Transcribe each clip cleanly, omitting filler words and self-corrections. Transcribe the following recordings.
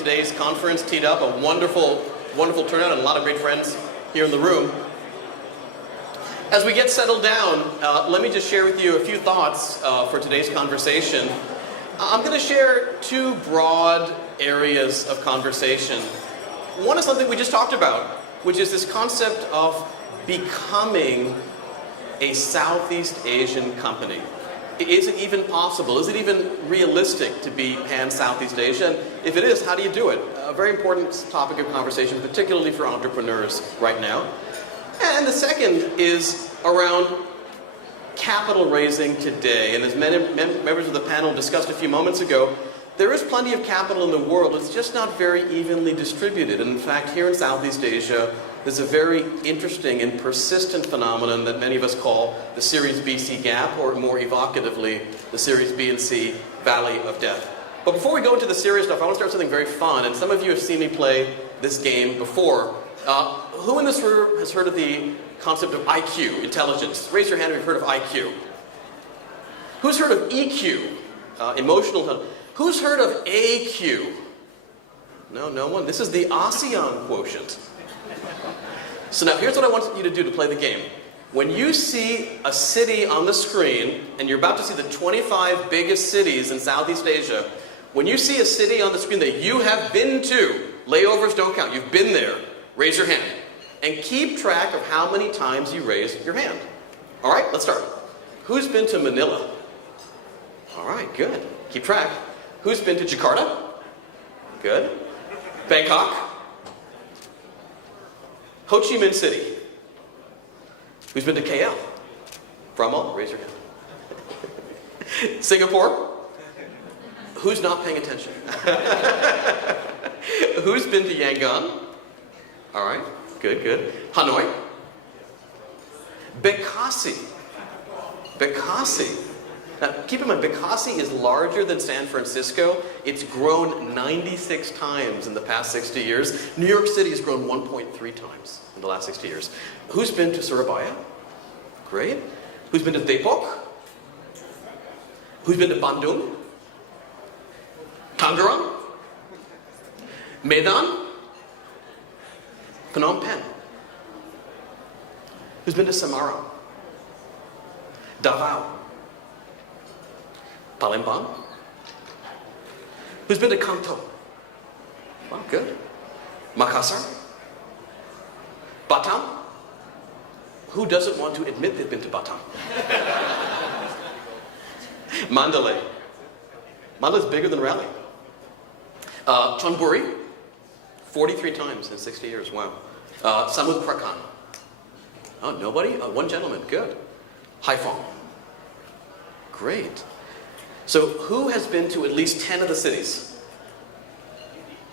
today's conference teed up. A wonderful, wonderful turnout and a lot of great friends here in the room. As we get settled down, let me just share with you a few thoughts for today's conversation. I'm going to share two broad areas of conversation. One is something we just talked about, which is this concept of becoming a Southeast Asian company. Is it even possible? Is it even realistic to be pan-Southeast Asia? And if it is, how do you do it? A very important topic of conversation, particularly for entrepreneurs right now. And the second is around capital raising today. And as many members of the panel discussed a few moments ago, there is plenty of capital in the world. It's just not very evenly distributed. And in fact, here in Southeast Asia, there's a very interesting and persistent phenomenon that many of us call the Series B-C gap, or more evocatively, the Series B and C Valley of Death. But before we go into the serious stuff, I want to start something very fun. And some of you have seen me play this game before. Who in this room has heard of the concept of IQ, intelligence? Raise your hand if you've heard of IQ. Who's heard of EQ, emotional intelligence? Who's heard of AQ? No one. This is the ASEAN quotient. So now here's what I want you to do to play the game. When you see a city on the screen, and you're about to see the 25 biggest cities in Southeast Asia, when you see a city on the screen that you have been to, layovers don't count, you've been there, raise your hand. And keep track of how many times you raised your hand. All right, let's start. Who's been to Manila? All right, good. Keep track. Who's been to Jakarta? Good. Bangkok? Ho Chi Minh City. Who's been to KL? Brahmo, raise your hand. Singapore? Who's not paying attention? Who's been to Yangon? All right, good. Hanoi? Bekasi. Now, keep in mind, Bekasi is larger than San Francisco. It's grown 96 times in the past 60 years. New York City has grown 1.3 times in the last 60 years. Who's been to Surabaya? Great. Who's been to Depok? Who's been to Bandung? Tangerang? Medan? Phnom Penh? Who's been to Samarang? Davao? Palembang? Who's been to Kanto? Wow, good. Makassar? Batam? Who doesn't want to admit they've been to Batam? Mandalay? Mandalay's bigger than Raleigh. Chonburi? 43 times in 60 years, wow. Samut Prakan? Oh, nobody? One gentleman, good. Haiphong? Great. So who has been to at least 10 of the cities?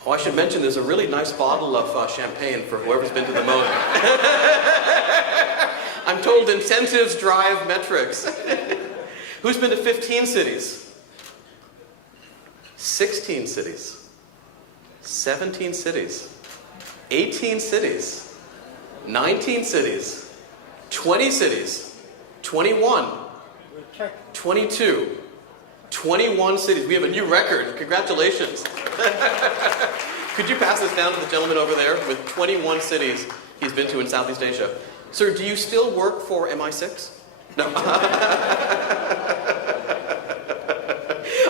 Oh, I should mention there's a really nice bottle of champagne for whoever's been to the most. I'm told incentives drive metrics. Who's been to 15 cities? 16 cities. 17 cities. 18 cities. 19 cities. 20 cities. 21. 22. 21 cities. We have a new record. Congratulations. Could you pass this down to the gentleman over there with 21 cities he's been to in Southeast Asia? Sir, do you still work for MI6? No.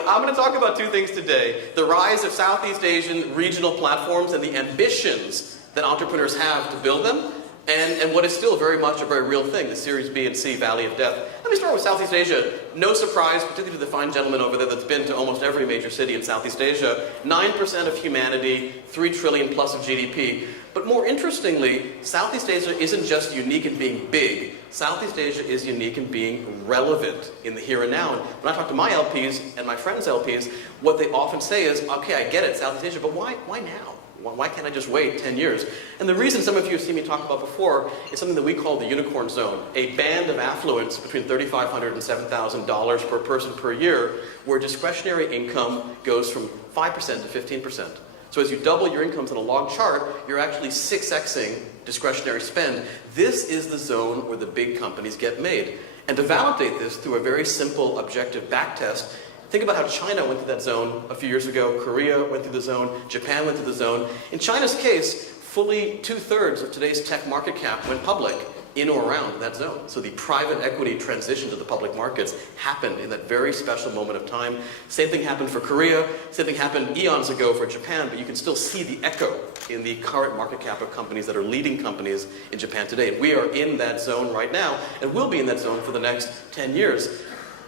I'm going to talk about two things today. The rise of Southeast Asian regional platforms and the ambitions that entrepreneurs have to build them, and what is still very much a very real thing, the Series B and C Valley of Death. Let me start with Southeast Asia. No surprise, particularly to the fine gentleman over there that's been to almost every major city in Southeast Asia. 9% of humanity, 3 trillion plus of GDP. But more interestingly, Southeast Asia isn't just unique in being big. Southeast Asia is unique in being relevant in the here and now. And when I talk to my LPs and my friends' LPs, what they often say is, okay, I get it, Southeast Asia, but why now? Why can't I just wait 10 years? And the reason some of you have seen me talk about before is something that we call the unicorn zone, a band of affluence between $3,500 and $7,000 per person per year, where discretionary income goes from 5% to 15%. So as you double your incomes in a log chart, you're actually 6xing discretionary spend. This is the zone where the big companies get made. And to validate this through a very simple objective backtest, Think about how China went through that zone a few years ago, Korea went through the zone, Japan went through the zone. In China's case, fully 2/3 of today's tech market cap went public in or around that zone. So the private equity transition to the public markets happened in that very special moment of time. Same thing happened for Korea, same thing happened eons ago for Japan, but you can still see the echo in the current market cap of companies that are leading companies in Japan today. And we are in that zone right now, and will be in that zone for the next 10 years.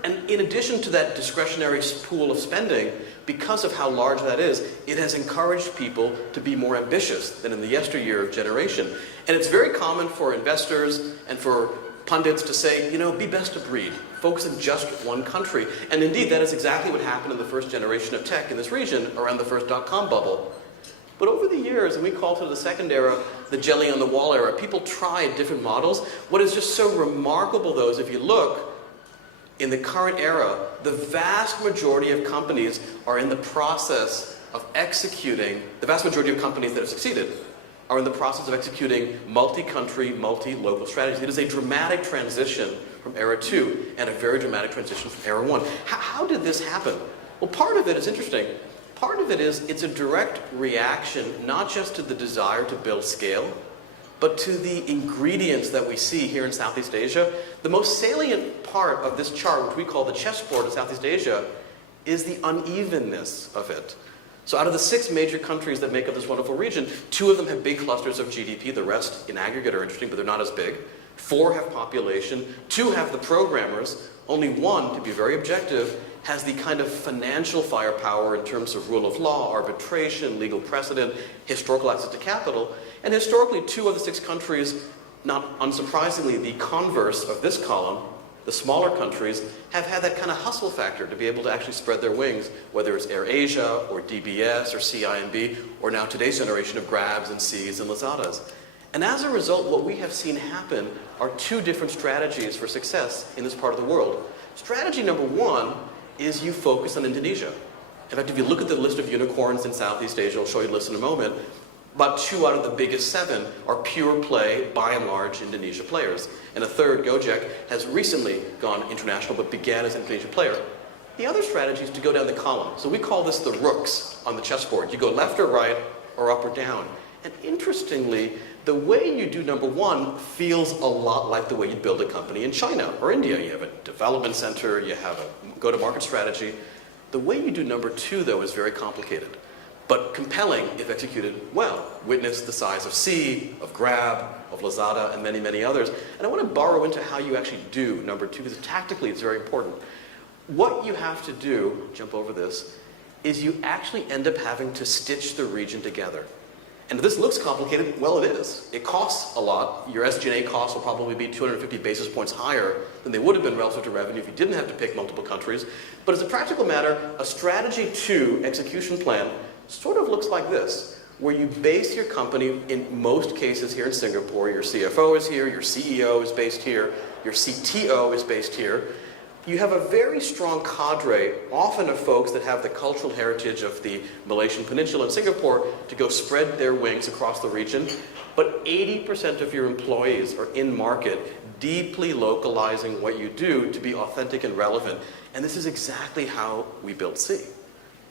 And in addition to that discretionary pool of spending, because of how large that is, it has encouraged people to be more ambitious than in the yesteryear generation. And it's very common for investors and for pundits to say, you know, be best of breed. Focus on just one country. And indeed, that is exactly what happened in the first generation of tech in this region around the first dot-com bubble. But over the years, and we call it the second era, the jelly on the wall era, people tried different models. What is just so remarkable, though, is if you look, in the current era, the vast majority of companies are in the process of executing, the vast majority of companies that have succeeded are in the process of executing multi-country, multi-local strategies. It is a dramatic transition from era 2 and a very dramatic transition from era 1. How did this happen? Well, part of it is interesting. Part of it is it's a direct reaction, not just to the desire to build scale, but to the ingredients that we see here in Southeast Asia. The most salient part of this chart, which we call the chessboard of Southeast Asia, is the unevenness of it. So out of the 6 major countries that make up this wonderful region, 2 of them have big clusters of GDP. The rest, in aggregate, are interesting, but they're not as big. 4 have population. 2 have the programmers. Only 1, to be very objective, has the kind of financial firepower in terms of rule of law, arbitration, legal precedent, historical access to capital. And historically, 2 of the 6 countries, not unsurprisingly, the converse of this column, the smaller countries, have had that kind of hustle factor to be able to actually spread their wings, whether it's AirAsia or DBS or CIMB, or now today's generation of Grabs and Seas and Lazadas. And as a result, what we have seen happen are 2 different strategies for success in this part of the world. Strategy number 1 is you focus on Indonesia. In fact, if you look at the list of unicorns in Southeast Asia, I'll show you a list in a moment, about 2 out of the biggest 7 are pure play, by and large, Indonesia players. And a third, Gojek, has recently gone international, but began as an Indonesia player. The other strategy is to go down the column. So we call this the rooks on the chessboard. You go left or right, or up or down. And interestingly, the way you do number 1 feels a lot like the way you build a company in China or India. You have a development center, you have a go-to-market strategy. The way you do number 2, though, is very complicated, but compelling if executed well. Witness the size of Sea, of Grab, of Lazada, and many, many others. And I want to borrow into how you actually do number 2, because tactically it's very important. What you have to do, jump over this, is you actually end up having to stitch the region together. And if this looks complicated, well, it is. It costs a lot. Your SG&A costs will probably be 250 basis points higher than they would have been relative to revenue if you didn't have to pick multiple countries. But as a practical matter, a strategy 2 execution plan sort of looks like this, where you base your company, in most cases here in Singapore. Your CFO is here, your CEO is based here, your CTO is based here. You have a very strong cadre, often of folks that have the cultural heritage of the Malaysian Peninsula and Singapore, to go spread their wings across the region. But 80% of your employees are in market, deeply localizing what you do to be authentic and relevant. And this is exactly how we built Sea.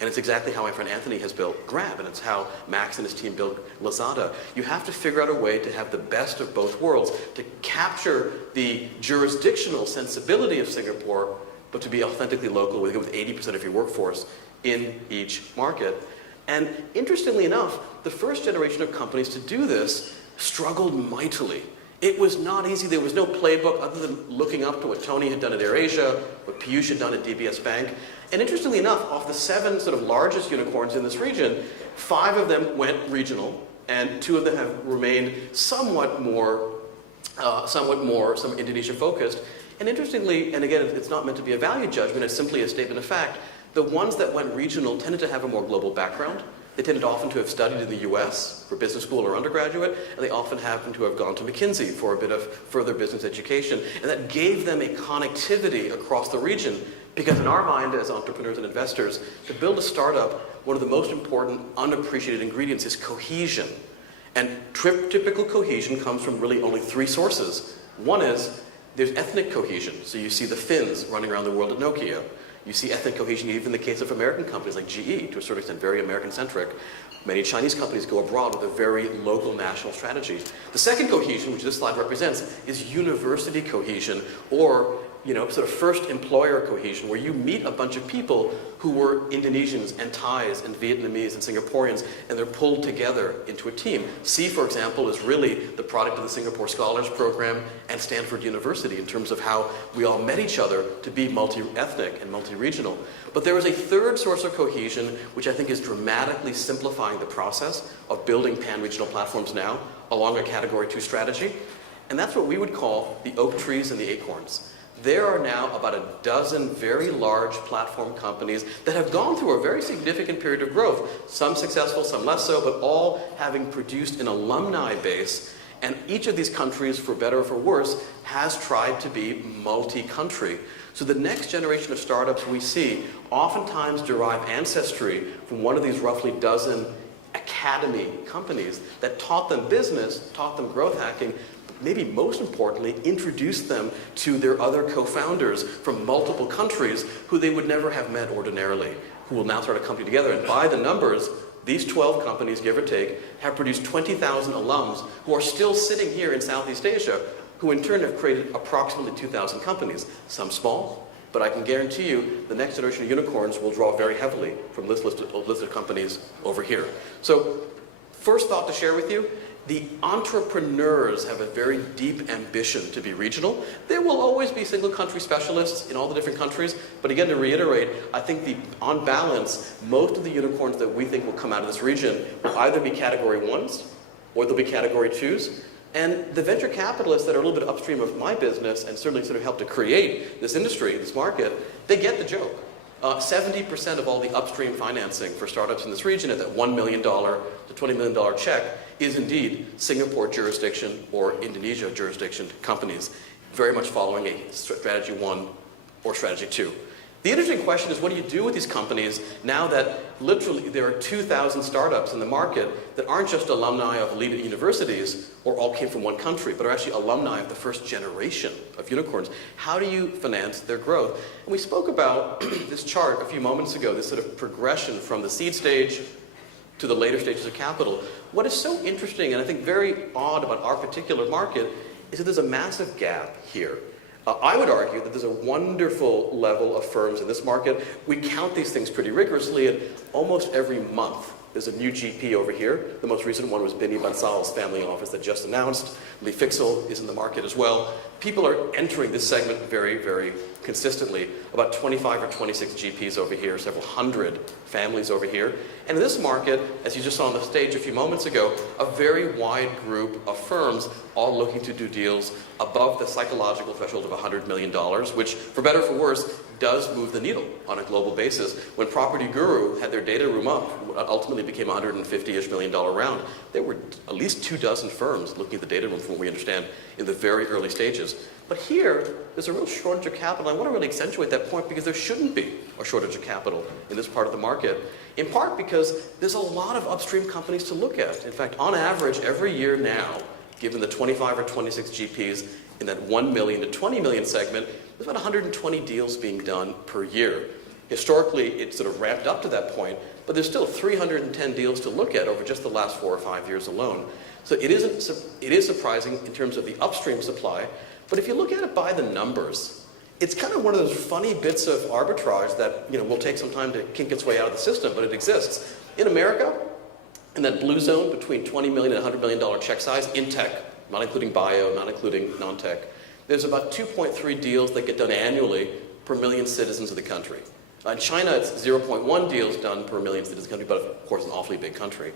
And it's exactly how my friend Anthony has built Grab, and it's how Max and his team built Lazada. You have to figure out a way to have the best of both worlds, to capture the jurisdictional sensibility of Singapore, but to be authentically local with 80% of your workforce in each market. And interestingly enough, the first generation of companies to do this struggled mightily. It was not easy. There was no playbook other than looking up to what Tony had done at AirAsia, what Piyush had done at DBS Bank. And interestingly enough, of the 7 sort of largest unicorns in this region, 5 of them went regional, and 2 of them have remained somewhat more Indonesia focused. And interestingly, and again, it's not meant to be a value judgment, it's simply a statement of fact, the ones that went regional tended to have a more global background. They tended often to have studied in the US for business school or undergraduate, and they often happened to have gone to McKinsey for a bit of further business education. And that gave them a connectivity across the region, because in our mind as entrepreneurs and investors, to build a startup, one of the most important unappreciated ingredients is cohesion. And typical cohesion comes from really only 3 sources. One is there's ethnic cohesion. So you see the Finns running around the world at Nokia. You see ethnic cohesion even in the case of American companies like GE, to a certain extent very American-centric. Many Chinese companies go abroad with a very local national strategy. The second cohesion, which this slide represents, is university cohesion, or sort of first employer cohesion, where you meet a bunch of people who were Indonesians and Thais and Vietnamese and Singaporeans, and they're pulled together into a team. C, for example, is really the product of the Singapore Scholars Program and Stanford University in terms of how we all met each other to be multi-ethnic and multi-regional. But there is a third source of cohesion, which I think is dramatically simplifying the process of building pan-regional platforms now along a Category 2 strategy, and that's what we would call the oak trees and the acorns. There are now about a dozen very large platform companies that have gone through a very significant period of growth, some successful, some less so, but all having produced an alumni base. And each of these countries, for better or for worse, has tried to be multi-country. So the next generation of startups we see oftentimes derive ancestry from one of these roughly dozen academy companies that taught them business, taught them growth hacking, maybe most importantly, introduce them to their other co-founders from multiple countries who they would never have met ordinarily, who will now start a company together. And by the numbers, these 12 companies, give or take, have produced 20,000 alums who are still sitting here in Southeast Asia, who in turn have created approximately 2,000 companies, some small, but I can guarantee you the next generation of unicorns will draw very heavily from listed companies over here. So, first thought to share with you, the entrepreneurs have a very deep ambition to be regional. There will always be single country specialists in all the different countries, but again, to reiterate, I think on balance, most of the unicorns that we think will come out of this region will either be Category 1s or they'll be Category 2s. And the venture capitalists that are a little bit upstream of my business and certainly sort of help to create this industry, this market, they get the joke. 70% of all the upstream financing for startups in this region at that $1 million to $20 million check is indeed Singapore jurisdiction or Indonesia jurisdiction companies, very much following a strategy 1 or strategy 2. The interesting question is, what do you do with these companies now that literally there are 2,000 startups in the market that aren't just alumni of elite universities or all came from one country, but are actually alumni of the first generation of unicorns? How do you finance their growth? And we spoke about this chart a few moments ago, this sort of progression from the seed stage to the later stages of capital. What is so interesting and I think very odd about our particular market is that there's a massive gap here. I would argue that there's a wonderful level of firms in this market. We count these things pretty rigorously, and almost every month there's a new GP over here. The most recent one was Bini Bansal's family office that just announced. Lee Fixel is in the market as well. People are entering this segment very, very consistently. About 25 or 26 GPs over here, several hundred families over here. And in this market, as you just saw on the stage a few moments ago, a very wide group of firms all looking to do deals above the psychological threshold of $100 million, which, for better or for worse, does move the needle on a global basis. When Property Guru had their data room up, ultimately became a $150-ish million round, there were at least 24 firms looking at the data room from what we understand in the very early stages. But here, there's a real shortage of capital. I want to really accentuate that point because there shouldn't be a shortage of capital in this part of the market, in part because there's a lot of upstream companies to look at. In fact, on average, every year now, given the 25 or 26 GPs in that 1 million to 20 million segment, there's about 120 deals being done per year. Historically, it sort of ramped up to that point, but there's still 310 deals to look at over just the last 4 or 5 years alone. So it is surprising in terms of the upstream supply, but if you look at it by the numbers, it's kind of one of those funny bits of arbitrage that will take some time to kink its way out of the system, but it exists. In America, in that blue zone between $20 million and $100 million check size in tech, not including bio, not including non-tech, there's about 2.3 deals that get done annually per million citizens of the country. In China, it's 0.1 deals done per million citizens of the country, but of course an awfully big country.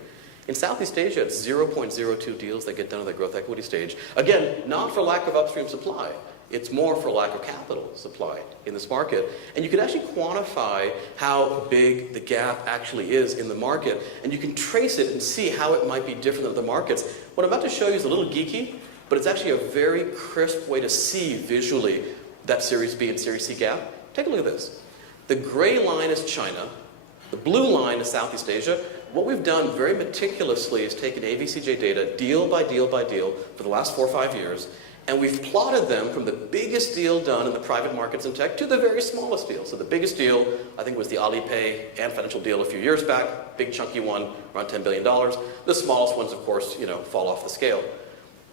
In Southeast Asia, it's 0.02 deals that get done at the growth equity stage. Again, not for lack of upstream supply. It's more for lack of capital supply in this market. And you can actually quantify how big the gap actually is in the market. And you can trace it and see how it might be different than other markets. What I'm about to show you is a little geeky, but it's actually a very crisp way to see visually that Series B and Series C gap. Take a look at this. The gray line is China. The blue line is Southeast Asia. What we've done very meticulously is taken AVCJ data deal by deal by deal for the last 4 or 5 years And we've plotted them from the biggest deal done in the private markets in tech to the very smallest deal. So the biggest deal, I think, was the Alipay and Financial deal a few years back, big chunky one, around $10 billion. The smallest ones, of course, fall off the scale.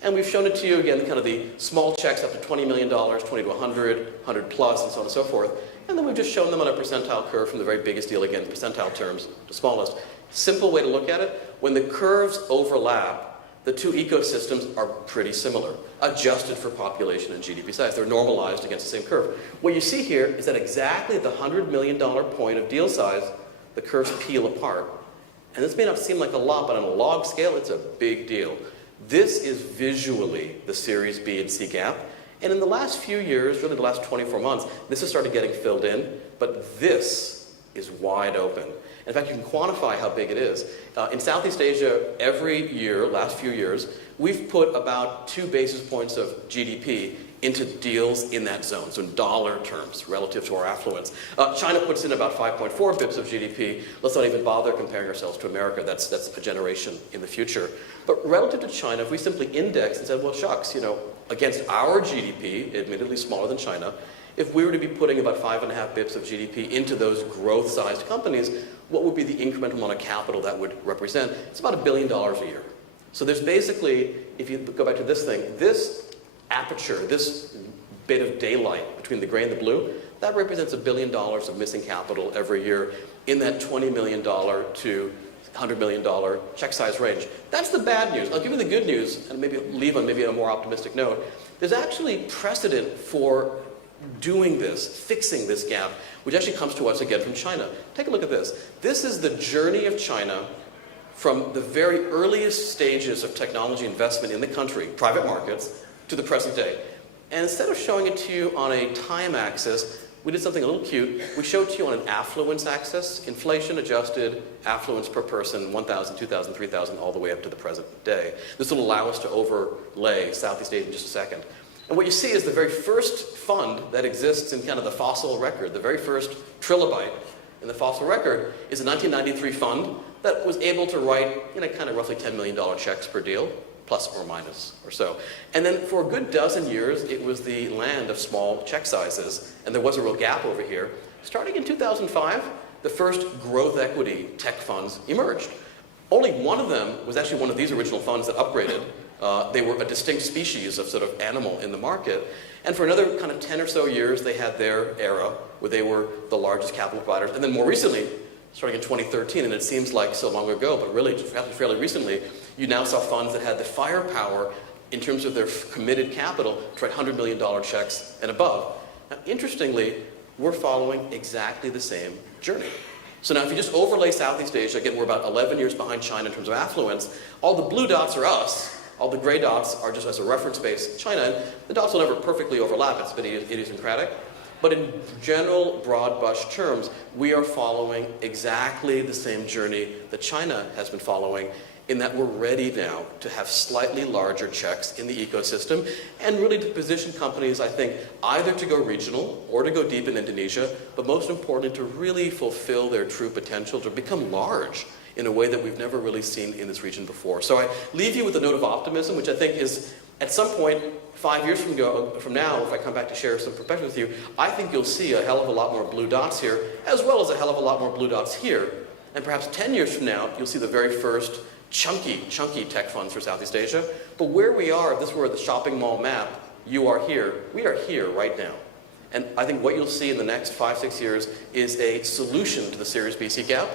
And we've shown it to you, again, kind of the small checks up to $20 million, 20 to 100, 100 plus, and so on and so forth. And then we've just shown them on a percentile curve from the very biggest deal, again, percentile terms, to smallest. Simple way to look at it, when the curves overlap, the two ecosystems are pretty similar, adjusted for population and GDP size. They're normalized against the same curve. What you see here is that exactly at the $100 million point of deal size, the curves peel apart. And this may not seem like a lot, but on a log scale, it's a big deal. This is visually the Series B and C gap. And in the last few years, really the last 24 months, this has started getting filled in, but this is wide open. In fact, you can quantify how big it is. In Southeast Asia, every year, last few years, we've put about 2 basis points of GDP into deals in that zone, so in dollar terms, relative to our affluence. China puts in about 5.4 bips of GDP. Let's not even bother comparing ourselves to America. That's a generation in the future. But relative to China, if we simply index and said, well, shucks, against our GDP, admittedly smaller than China, if we were to be putting about 5.5 bips of GDP into those growth-sized companies, what would be the incremental amount of capital that would represent? It's about $1 billion a year. So there's basically, if you go back to this thing, this aperture, this bit of daylight between the gray and the blue, that represents $1 billion of missing capital every year in that $20 million to $100 million check size range. That's the bad news. I'll give you the good news, and maybe leave on maybe a more optimistic note. There's actually precedent for doing this, fixing this gap, which actually comes to us again from China. Take a look at this. This is the journey of China from the very earliest stages of technology investment in the country, private markets, to the present day. And instead of showing it to you on a time axis, we did something a little cute. We showed it to you on an affluence axis, inflation-adjusted affluence per person, 1,000, 2,000, 3,000, all the way up to the present day. This will allow us to overlay Southeast Asia in just a second. And what you see is the very first fund that exists in kind of the fossil record, the very first trilobite in the fossil record, is a 1993 fund that was able to write, kind of roughly $10 million checks per deal, plus or minus or so. And then for a good dozen years, it was the land of small check sizes, and there was a real gap over here. Starting in 2005, the first growth equity tech funds emerged. Only one of them was actually one of these original funds that upgraded. They were a distinct species of sort of animal in the market. And for another kind of 10 or so years, they had their era where they were the largest capital providers. And then more recently, starting in 2013, and it seems like so long ago, but really fairly recently, you now saw funds that had the firepower in terms of their committed capital to write $100 million checks and above. Now, interestingly, we're following exactly the same journey. So now if you just overlay Southeast Asia, again, we're about 11 years behind China in terms of affluence. All the blue dots are us. All the gray dots are just as a reference base China. The dots will never perfectly overlap. It's a bit idiosyncratic. But in general, broad brush terms, we are following exactly the same journey that China has been following, in that we're ready now to have slightly larger checks in the ecosystem, and really to position companies, I think, either to go regional or to go deep in Indonesia, but most importantly, to really fulfill their true potential to become large in a way that we've never really seen in this region before. So I leave you with a note of optimism, which I think is, at some point, 5 years from now, if I come back to share some perspective with you, I think you'll see a hell of a lot more blue dots here, as well as a hell of a lot more blue dots here. And perhaps 10 years from now, you'll see the very first chunky tech funds for Southeast Asia. But where we are, if this were the shopping mall map, you are here, we are here right now. And I think what you'll see in the next 5-6 years is a solution to the Series BC gap.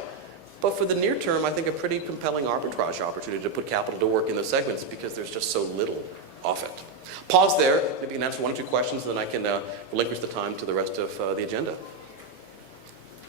But for the near term, I think a pretty compelling arbitrage opportunity to put capital to work in those segments because there's just so little of it. Pause there, maybe you can answer 1 or 2 questions, and then I can relinquish the time to the rest of the agenda.